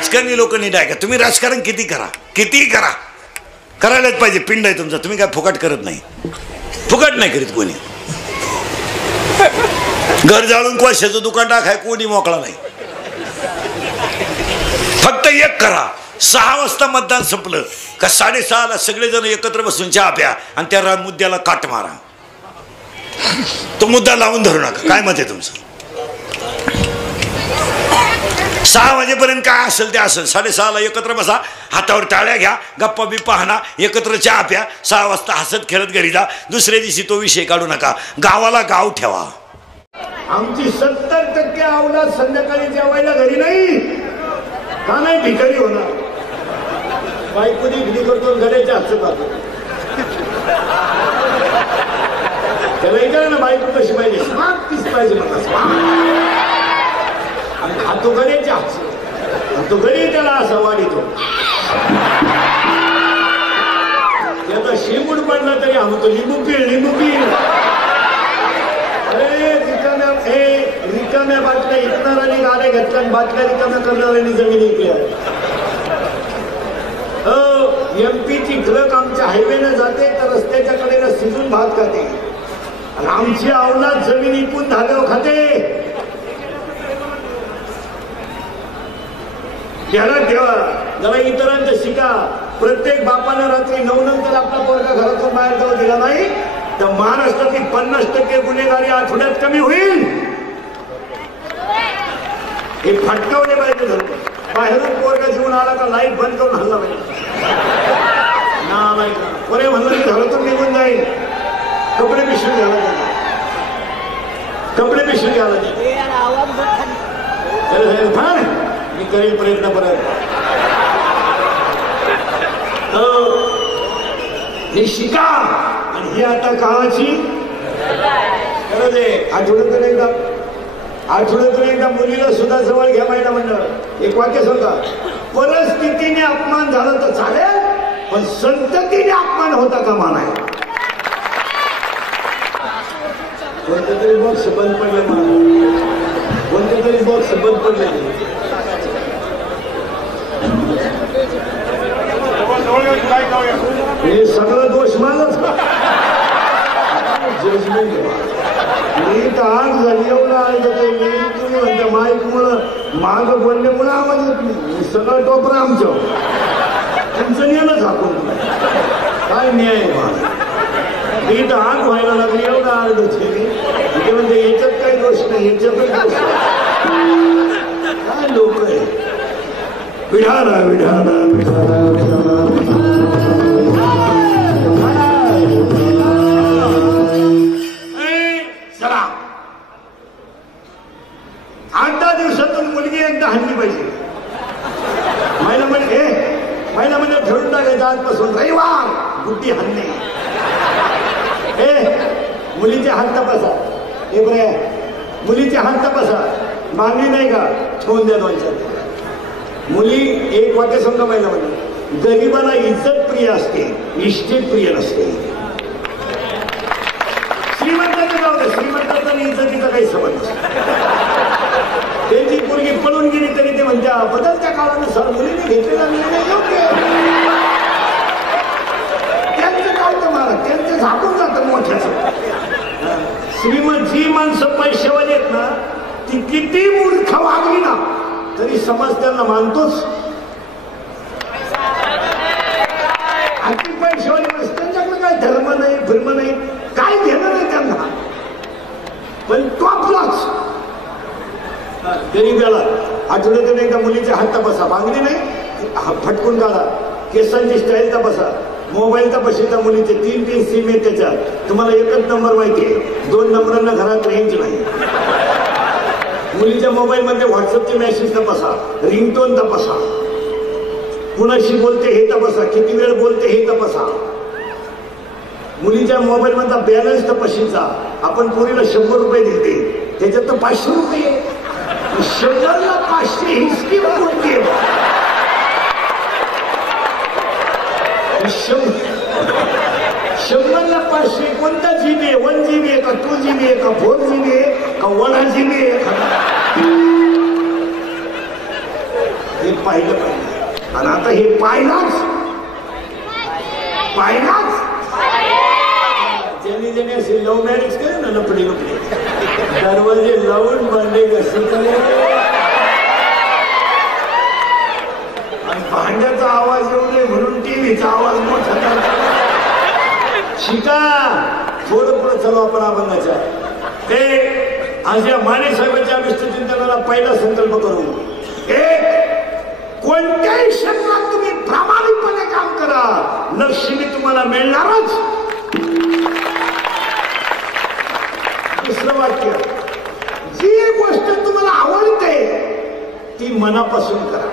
राजकारणी लोक नीट आहे का? तुम्ही राजकारण किती करा, कितीही करा, करायलाच पाहिजे. पिंड आहे तुमचा, तुम्ही काय फुकट करत नाही. फुकट नाही करीत कोणी. घर जाळून कोळशाचं दुकान टाकाय कोणी मोकळा नाही. फक्त एक करा, 6 वाजता मतदान संपलं का 6:30ला सगळेजण एकत्र बसून चहा प्या आणि त्या मुद्द्याला काट मारा. तो मुद्दा लावून धरू नका. काय मत आहे तुमचं? 6 वाजेपर्यंत काय असेल ते असेल. 6:30ला एकत्र बसा, हातावर टाळ्या घ्या, गप्पा बिप्पा हाना, एकत्र चहा प्या. 6 वाजता हसत खेळत घरी जा. दुसऱ्या दिवशी तो विषय काढू नका. गावाला गाव ठेवा. आमची 70% अवलाद संध्याकाळी जेवायला घरी नाही. का नाही? भिकारी होणार. बायकोनी घरी करतो, घराच्या हात जातो. त्याला विचारा ना, बायको कशी पाहिजे? स्मार्ट तीच पाहिजे मला. आणि खातो घराच्या हात, तो घरी त्याला असा वाढीतो. त्याचा शेंबूड पडला तरी आम्ही तो लिंबू पीळ, लिंबू पीळ. अरे रिकाम्या बाटल्या इकणाऱ्यांनी गाड्या घेतल्या, बाटल्या रिकाम्या करणाऱ्यांनी जमीन विकल्या. एमपीची ट्रक आमच्या हायवेने जाते तर रस्त्याच्या कडेला शिजून भात खाते. आणि आमची अवलाद जमीन विकून धाग्यावर खाते. त्याला ठेवा, जरा इतरांचं शिका. प्रत्येक बापानं रात्री 9 नंतर आपला पोरगा घरातून बाहेर जाऊ दिला नाही तर महाराष्ट्रातील 50% गुन्हेगारी आठवड्यात कमी होईल. हे फटकावले पाहिजे. बाहेरून पोरगा जीवन आला का लाईट बंद करून हल्ला पाहिजे. बरे म्हणलं की घरातून निघून जाईल. कपडे पिशवी घ्यायला जाते, कपडे पिशवी घ्यायला जाते. मी करेल प्रयत्न परत. हे शिका. आणि ही आता काळाची गरज आहे. आठवड्यातून एकदा मुलीला सुद्धा जवळ घ्या महिला मंडळ. एक वाक्य सांगा, परिस्थितीने अपमान झाला तर चालेल पण संततीने अपमान होता कामा नाही. कोणतं तरी बॉक्स बंद पडलं मला, कोणतं तरी बॉक्स बंद पडलं. हे सगळं दोष माझाच. जजमेंट मी तर आग झाली. एवढं ऐकत मी, तुम्ही म्हणता माईक मुळे माग बोलण्यामुळे आवाज येत नाही. सगळं टोपरा आमच्या. तुमचं नेलं झाकून काय न्याय मला. मी तर आग व्हायला लागली. एवढं आर्गच मी ते म्हणते याच्यात काही दोष नाही, याच्यातच दोष काय लोक आहे. विढाला विढाला विढाला विढाला. चला 8-10 दिवसातून मुलगी एकदा हल्ली पाहिजे. महिला म्हणजे ठेवून टाकायचं आजपासून रविवार गुड्डी हल्ली. मुलीचे हात तपासा. हे बरे मुलीचे हात तपासा. मागणी नाही का? ठेवून द्या 2-4. मुली एक वाक्य समजा महिला म्हणजे गरिबाला इज्जत प्रिय असते, इष्टेत प्रिय नसते. श्रीमंताचं जाऊ दे, श्रीमंताचा इज्जतीचा काही संबंध नसतो. त्यांची पोरगी पळून गेली तरी ते म्हणत्या बदलत्या काळानुसार मुलीने घेतलेला निर्णय योग्य. त्यांचं काय तर मला त्यांचं झाकून जातं मोठ्याचं. जी माणसं पैसेवाली आहेत ना, ती किती मूर्ख वागली ना तरी समाज त्यांना मानतोच. अति पैसेवाली माणसं त्यांच्याकडे काय धर्म नाही, धर्म नाही, काय घेणं नाही त्यांना. पण टॉपलाच गरीबाला आठवड्यातून एकदा मुलीचे हात तपासा. मागणी नाही, फटकून काढा. केसांची स्टाईल तपासा. मोबाईल तपासिता. मुलीचे 3 सिम आहेत त्याच्यात. तुम्हाला एकच नंबर माहिती आहे, 2 नंबरांना घरात रेंज नाही. मुलीच्या मोबाईल मध्ये व्हॉट्सअपचे मेसेज तपासा, रिंगटोन तपासा, कुणाशी बोलते हे तपासा, किती वेळ बोलते हे तपासा. मुलीच्या मोबाईल मधला बॅलन्स तपाशीचा. आपण पोरीला 100 रुपये देते, त्याच्यात तर 500 रुपये. 100ला 500 ही स्कीम कोणती? 100ला 500 कोणता जीबी आहे? 1 GB आहे का 2 GB आहे का 4 GB आहे का 1 GB आहे? हे पाहिलं पाहिजे. आणि आता हे पाहिलाच ज्यांनी ज्यांनी असे लव्ह मॅरेज केले ना, लपडे दरवाजे लावून भांडे घासून आणि भांड्याचा आवाज येऊ नये म्हणून टीव्हीचा आवाज मोठा करतात. शिका, थोडं पुढे चलो आपण अभंगाच्या. ते आज या माने साहेबांच्या विष्णुचिंतनाला पहिला संकल्प करू. एक, कोणत्याही क्षेत्रात तुम्ही प्रामाणिकपणे काम करा, लक्ष्मी तुम्हाला मिळणारच. दुसरं वाक्य, जी गोष्ट तुम्हाला आवडते ती मनापासून करा.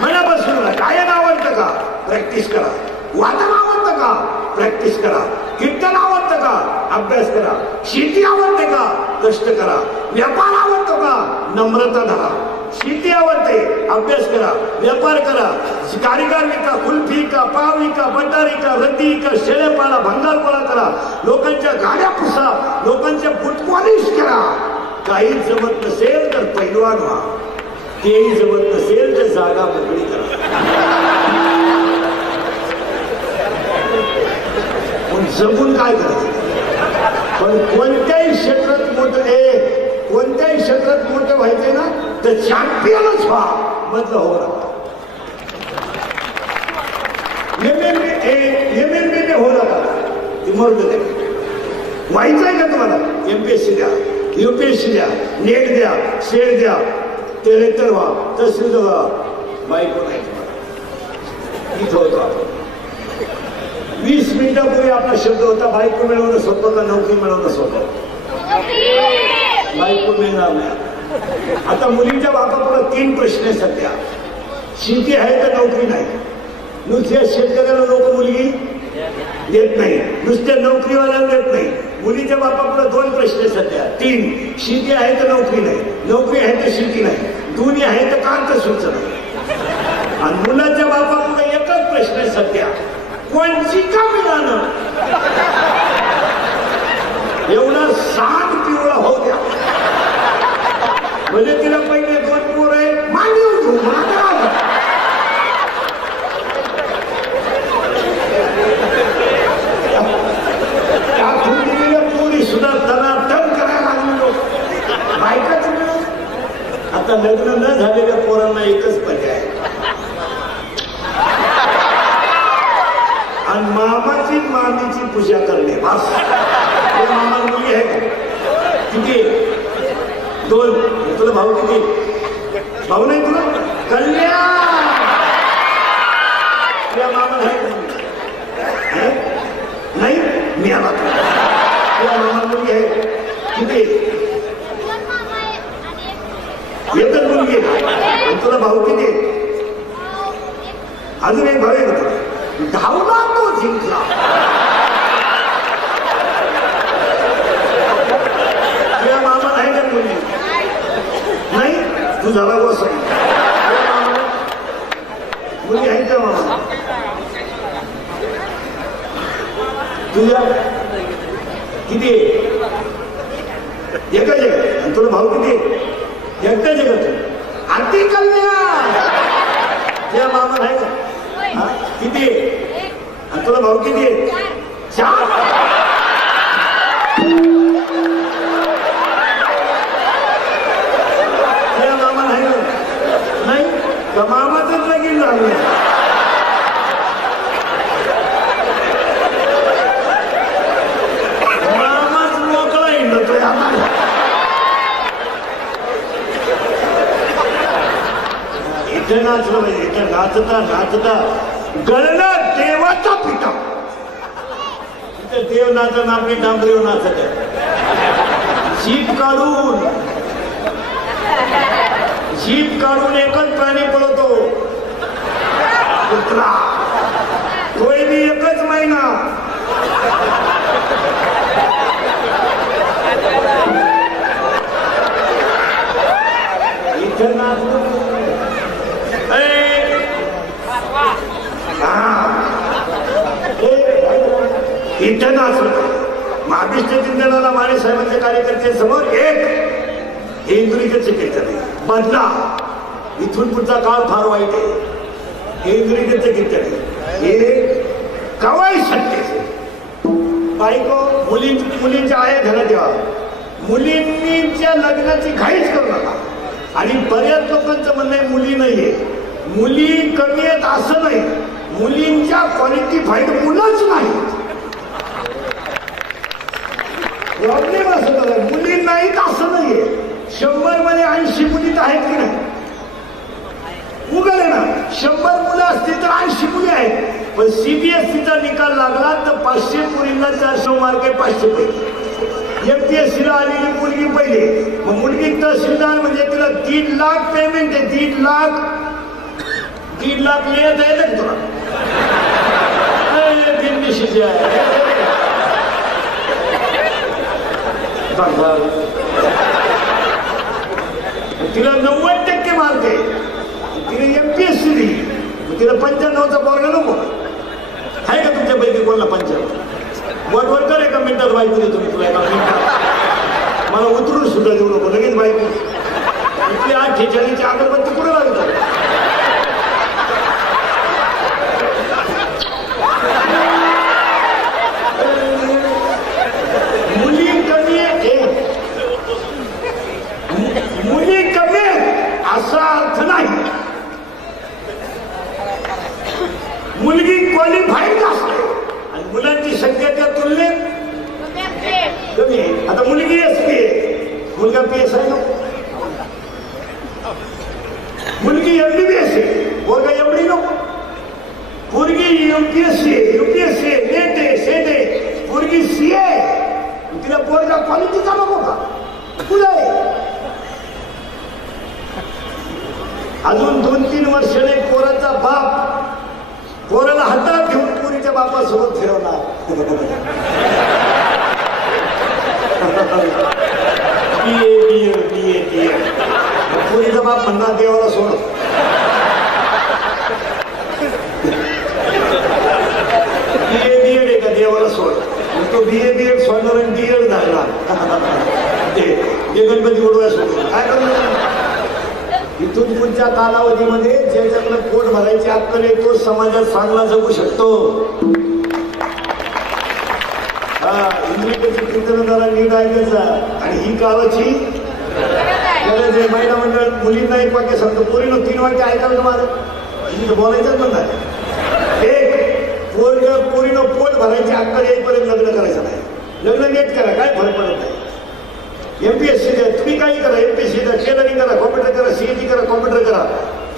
मनापासून करा. गायन आवडतं का? प्रॅक्टिस करा. वादन आवडतं का? प्रॅक्टिस करा. कीर्तन आवडतं का? अभ्यास करा. शेती आवडते का? कष्ट करा. व्यापार आवडतो का? नम्रता धरा. शेती आवडते, अभ्यास करा, व्यापार करा. कारीगर विका, कुल्फी का, पाव विका, बटारी का, रद्दी का, शेळेपाला, भंगारपाला करा. लोकांच्या गाड्या पुसा, लोकांच्या बुट पॉलिश करा. काही जमत नसेल तर पैलवान व्हा. तेही जमत नसेल तर जागा मोकळी करा. पण जगून काय करायचं? पण कोणत्याही क्षेत्रात कोणत्याही क्षेत्रात मोठं व्हायचंय ना तर चॅम्पियनच व्हा. मधलं हो ना. एमएलबी में हो नका, ती मर्द व्हायचंय का तुम्हाला? एमपीएससी द्या, यूपीएससी द्या, नेट द्या, सेट द्या, कलेक्टर व्हा, तहसीलदार व्हा. बायको नाही तुम्हाला. इथं होतो आपण. 20 मिनिटापूर्वी आपला शब्द होता, बायको मिळवणं सोपं का नोकरी मिळवणं सोपं? बायको मिळणार नाही. आता मुलींच्या बापापुढे 3 प्रश्न आहे सध्या. शेती आहे तर नोकरी नाही. नुसत्या शेतकऱ्याला लोक मुलगी देत नाही, नुसत्या नोकरीवाल्याला देत नाही. मुलीच्या बापापुढे 2 प्रश्न सध्या. 3, शेती आहे तर नोकरी नाही, नोकरी आहे तर शेती नाही, दोन्ही आहे तर कांत सुचना. आणि मुलाच्या बापापुढे एकच प्रश्न आहे सध्या, कोणची का मिळालं? एवढा सांड पिवळा होऊ द्या म्हणजे तिला पहिले 2 पोर आहे, मान्य होतो. पोरी सुद्धा धनाटन करायला लागलो. बायकाच मिळत. आता लग्न न झालेल्या पोरांना एकच पर्याय, आणि मामाची मामीची पूजा करणे. बस. मामा मुली आहे किती? 2. तुला भाऊ किती? भाऊ नाही तुला? कल्याण. तुला मामा नाही? मी आला. तुला मामा मुलगी आहे किती? एकच मुलगी आहे. तुला भाऊ किती? अजून एक भाऊ आहे का तुला? धावला तो जिंकला. तुझ्या मामा नाही का मुली? नाही? तू झाला बस. मुली आहेत का मामा तुझ्या? किती? एका जगात. आणि तुला भाऊ किती? एकट्या जगात. अति कल्याण. तुझ्या मामा नाही का? किती? आणि तुला भाऊ किती? 4. तुझ्या मामा नाही का? मामाच लगीन झालं. मामाच मोकळा हिंडतोय आम्हाला. इथे नाचलं पाहिजे. इथे नाचता नाचता गळलं देवाचा पिता. तिथे देव नाचत, आपली डांबरीवर नाचत आहे. जीप काढून एकच प्राणी पळवतो, कुत्रा. तोही बी एकच महिना. इथे नाचतो. इथे नाचलं. महाविष्णू चिंतनाला माने साहेबांच्या कार्यकर्ते समोर एक इंद्रिकचे कीर्तन बदला. इथून पुढचा काळ फार वाईट आहे. इंग्रजीचं गीत आहे हे कवाय शक्य बायको मुलींच्या आहे घरात ठेवा. मुलींच्या लग्नाची घाईच करू नका. आणि बऱ्याच लोकांचं म्हणणं आहे मुली नाहीये, मुली कमी आहेत असं नाही, मुलींच्या क्वालिफाईड मुलंच नाही. प्रॉब्लेम असं झाला मुली नाहीत असं नाहीये. 100 मध्ये 80 मुली आहेत की नाही? उगल आहे ना. 100 मुलं असतील तर 80 मुली आहेत. पण CBSEचा निकाल लागला तर 500 मुलींना 400 मार्क आहे 500 पैकी. MPSCला आलेली मुलगी पहिली. मग मुलगी तहसीलदार म्हणजे तिला 3 लाख पेमेंट आहे. 3 लाख लिहित आहे ना तुला बिनविशीची आहे. तिला 90% मार्क आहे. तिने MPSC दिली. तिला 95चा पोरगा नको आहे का तुमच्यापैकी कोणाला 95? वर कर एका मिनिटात बायको देतो मी तुला. एका मिनिटात मला उतरून सुद्धा देऊ नको लगेच बायको. इथली 48ची अगरबत्ती कुठे लागतात? मुली कमी आहे मुली कमी असा अर्थ नाही. मुलगी क्वालिफाईड असते आणि मुलांची संख्या त्या तुलनेत कमी आहे. आता मुलगी SP आहे, मुलगा PS आहे ना. मुलगी MBBS आहे, पोरगा एवढी नको. पोरगी UPSC नेट आहे सेट आहे. पोरगी CA आहे, तिला पोरगा क्वालिटीचा नको का? पुढे अजून 2-3 वर्षाने पोराचा बाप पोराला हातात घेऊन पोरीच्या बापासोबत फिरवणार. पोरीचा बाप म्हणणार देवाला सोड. BA आहे का देवाला सोड. तो BA सोडणार आणि DL झाला ते गणपती उडवाय सोडून काय करणार. इथून पुढच्या कालावधीमध्ये ज्याच्याकडे पोट भरायची अक्कल आहे तो समाजात चांगला जगू शकतो. इंग्रजीची कीर्तन जरा नीट ऐकायचा. आणि ही काळाची गरज आहे. महिला मंडळ मुलींना एक वाक्य सांगतो, पोरीनं 3 वाक्य ऐकायला माझं म्हणजे बोलायचंच म्हणतात. एक पोरीनं पोट भरायची अक्कल येईपर्यंत लग्न करायचं नाही. लग्न नीट करा, काय फरक पडत नाही. MPSC द्या, तुम्ही काही करा, MPSC द्या, टेलरिंग करा, कॉम्प्युटर करा, CET करा, कॉम्प्युटर करा.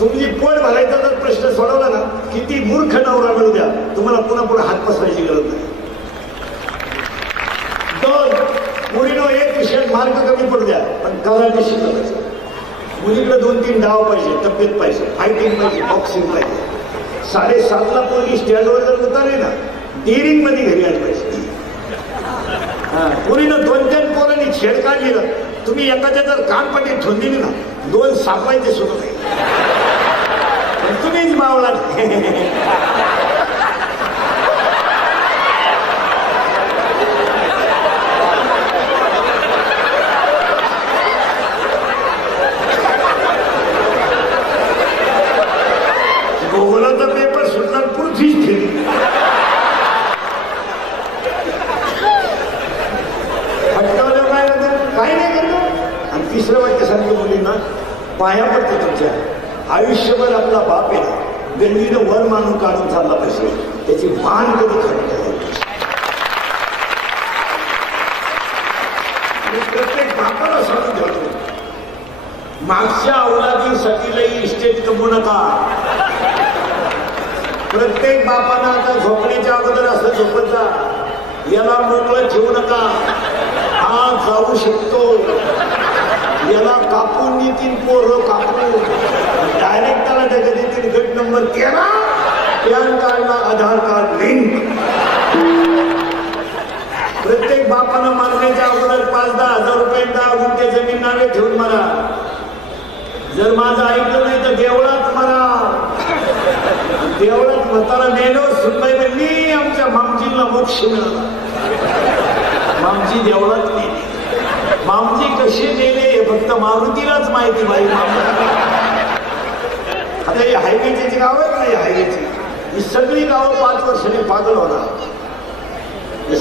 तुम्ही पोट भरायचा जर प्रश्न सोडवला ना, किती मूर्ख नवरा मिळू द्या, तुम्हाला पुन्हा पुढे हात पसरायची गरज नाही. 2 मुलीनं 1 विषयात मार्क कमी पडू द्या पण कराटे शिकवायचं. मुलीकडे 2-3 डाव पाहिजे, तब्येत पाहिजे, फायटिंग पाहिजे, बॉक्सिंग पाहिजे. 7:30ला पोरगी स्टँडवर जर उतारली ना, डेअरिंग मध्ये घरी आली पाहिजे. पोरीनं 2-3 पोरांनी छेड काढली ना, तुम्ही एखाद्या जर कानपट्टी ठेवून दिली ना, 2 सापायचे सुरू नाही. तुम्हीच मावला. भूगोलाचा पेपर सुटणार पृथ्वीच ठेवली. काही नाही करतो. आणि 3रं वाक्य सांगतो मुलींना, पाया पडते तुमच्या आयुष्यभर आपला बाप आहे गल्लीनं वर मानून काढून चालला पाहिजे. त्याची मान कधी खाली. प्रत्येक बापाला सांगून ठेवतो, मागच्या अवलादीसाठी लई इस्टेट कमवू नका. प्रत्येक बापानं आता झोपण्याच्या अगोदर असं झोपत जा, याला मोकळं ठेवू नका. हा जाऊ शकतो, याला कापून देतील पोरं कापून. डायरेक्ट त्याला त्याच्या देतील गट नंबर 13, पॅन कार्डला आधार कार्ड लिंक. प्रत्येक बापानं मारण्याच्या अगोदर 5-10 हजार रुपये 10 गुंठे जमीन नावे ठेवून मारा. जर माझं ऐकलं नाही तर देवळात मारा. देवळात म्हातारा नेलो सुनबाई म्हणली आमच्या मामजीला मोक्ष मिळाला. मामजी देवळात नेली. मामजी कशी नेले हे फक्त मारुतीलाच माहिती. बाई हायवेची जी गाव आहेत नाही हायवेची ही सगळी गावं 5 वर्षांनी पागल होणार.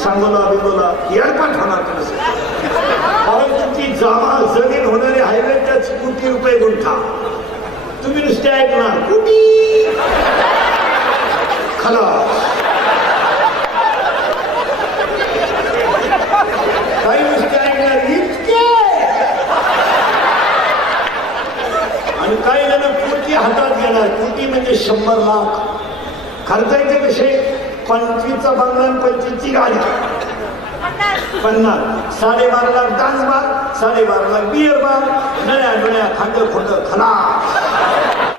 सांगोला बिगोला एअरपाट होणार कारण तुमची जमीन होणारी हायवेच्याच कोटी रुपये गुंठा. तुम्ही नुसते ऐकणार कुटी खलास. काही नुसते ऐकणार इतके आणि काही जण कोटी हातात घेणार. कोटी म्हणजे 100 लाख. खर्चायचे कसे 25चा बंगला 25ची गाडी 50 12.5 lakh dance bar 12.5 lakh beer bar नळ्या खांड खोंड खलास.